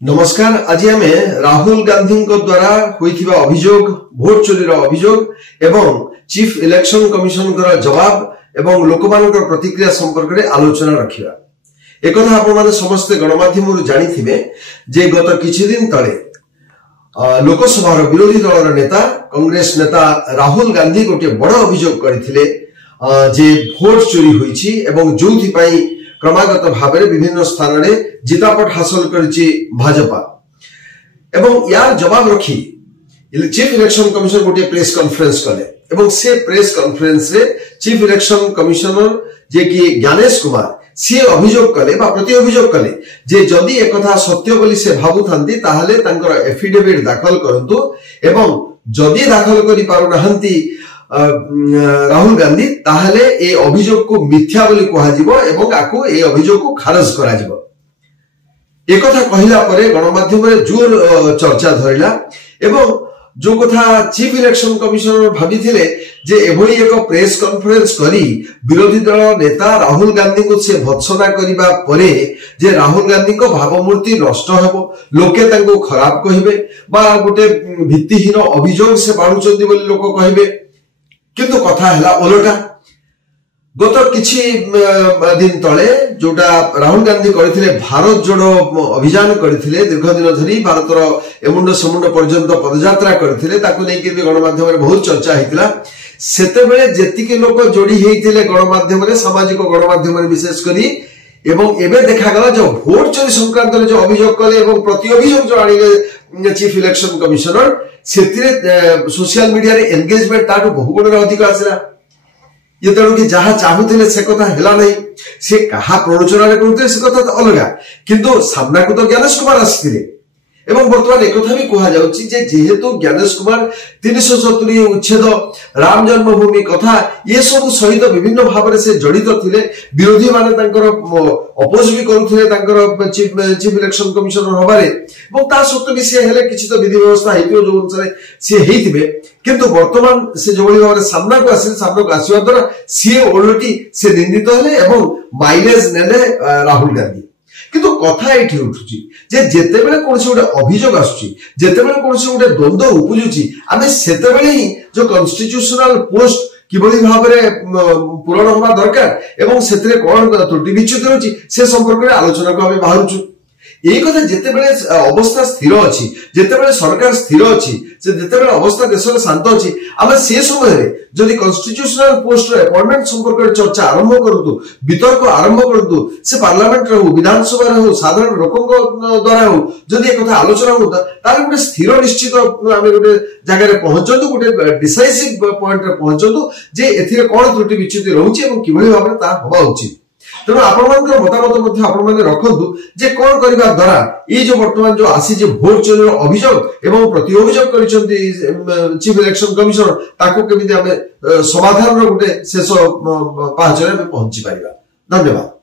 नमस्कार। आज आम राहुल गांधी द्वारा होइथिबा अभियोग भोट चोरीर अभियोग एवं चीफ इलेक्शन कमिशन जवाब एवं लोकमानकर प्रतिक्रिया संपर्क में आलोचना रखिबा। एक आपण माने समस्त गणमाध्यम जानिथिबे जे गत किछि दिन तले लोकसभा विरोधी दलर नेता कांग्रेस नेता राहुल गांधी गोटे बड़ अभियोग करथिले जे भोट चोरी होईछि एवं जोथि पई क्रमागत भाव विभिन्न स्थान में जितापट हासिल करिछि भाजपा एवं यार जवाब रखी चीफ इलेक्शन कमिशन गोटे प्रेस कॉन्फ्रेंस कले एवं से प्रेस कॉन्फ्रेंस रे चीफ इलेक्शन कमिशनर जे कि ज्ञानेश कुमार सी अभियोग कले बा प्रति अभियोग कले जे जदि एक कथा सत्य बोली से भाबुथांती ताहले तांकर एफिडेविट दाखल करंतु एवं जदि दाखल करि पारु नाहंती राहुल गांधी ताहले ए अभियोग को मिथ्या बोली कहा जिवो एवं आकु ए अभियोग को खारज करा जिवो। एक कथा कहिला परे गणमाध्यम रे जोर चर्चा धरिला एवं जो कथा चीफ इलेक्शन कमिशनर भाबिथिले जे एभली एक प्रेस कॉन्फ्रेंस करी विरोधी दल नेता राहुल गांधी को से भत्सना करिबा परे जे राहुल गांधी को भावमूर्ति नष्ट हेबो, लोके तांको खराब कहिबे बा गोटे भित्तिहीन अभियोग से बाणुचंदी बोली लोक कहिबे। किंतु कथा हला ओलटा गत किछि दिन तले जोटा राहुल गांधी करथिले भारत जोड़ो अभियान करथिले दीर्घ दिन धरी भारतर एमुंड समुंड पर्यंत पदयात्रा करथिले ताकु नै कि गणमाध्यम रे बहुत चर्चा हेतिला। सेते बेले जेतिके लोक जोड़ी हेतिले गणमाध्यम रे सामाजिक गणमाध्यम रे विशेष करी एवं एबे देखा गला जो भोट चोरी संक्रांत रे जो अभियोग कले एवं प्रति अभियोग जो आनिले चीफ इलेक्शन कमिशनर सेतिरे सोशल मीडिया रे एंगेजमेंट ताटु बहुगुण रे अधिक आसिला। ये तेणु कि जहाँ चाहूले से कथा है नहीं से कहा प्ररोचना करते से कथा तो अलग किंतु सामना को तो ज्ञानेश कुमार आसी एवं बर्तमान एक भी कह जेहेतु ज्ञानेश कुमार 370 उच्छेद राम जन्मभूमि कथा ये सब सहित विभिन्न भाव से जड़ित थिले विरोधी माने अपोज भी करुले चीफ इलेक्शन कमिशनर हबारे ता सत्वे भी सी हेले किछि तो विधि व्यवस्था हेतिबो जो अनुसार सी हेतिबे किंतु वर्तमान से जो भाव सामना को आसवा द्वारा सी ओलटी से निंदित हेले एवं माइलेज नेले राहुल गांधी। किंतु कथा एठी उठुची जे जेते बेले कोनसे गोटे अभियोग आसुची जेते बेले कोनसे गोटे द्वंद्व उपजुची आमे सेते बेले ही जो कॉन्स्टिट्यूशनल पोस्ट किबळी भाबरे पूरण होबा दरकार एवं सेतरे कोन त्रुटि विच्युत होची से संपर्क में आलोचना को आमे बाहरुचु। एई कथा जेते बेले अवस्था स्थिर अछि जेते बेले सरकार स्थिर अछि से जेते बेले अवस्था देश रे शांत अछि आमे से समय रे जदि कॉन्स्टिट्यूशनल पोस्ट रे अपॉइंटमेंट संपर्क में चर्चा आरंभ करतु वितर्क आरंभ करतु से पार्लियामेंट रे हो विधानसभा रे हो साधारण लोकଙ୍କ द्वारा हो जदि एक कथा आलोचना होता ताले गोटे स्थिर निश्चित आमे गोटे जगह रे पहुंचतु गोटे डिसाइसिव पॉइंट रे पहुंचतु जे एथिरे कोन त्रुटि विच्युति रहउची एवं किबळी भाबरे ता होबा उचित। तेणु आपनकर मतामत आपण माने रखंतु जे कोन करिबा द्वारा ई जो वर्तमान जो आसी जे भोट चोरीर अभियोग एवं प्रति अभियोग करिसंती चीफ इलेक्शन कमिशनर ताको केमिति हमें समाधान रो गोटे शेष पाहचरे में पहुंची पारिबा। धन्यवाद।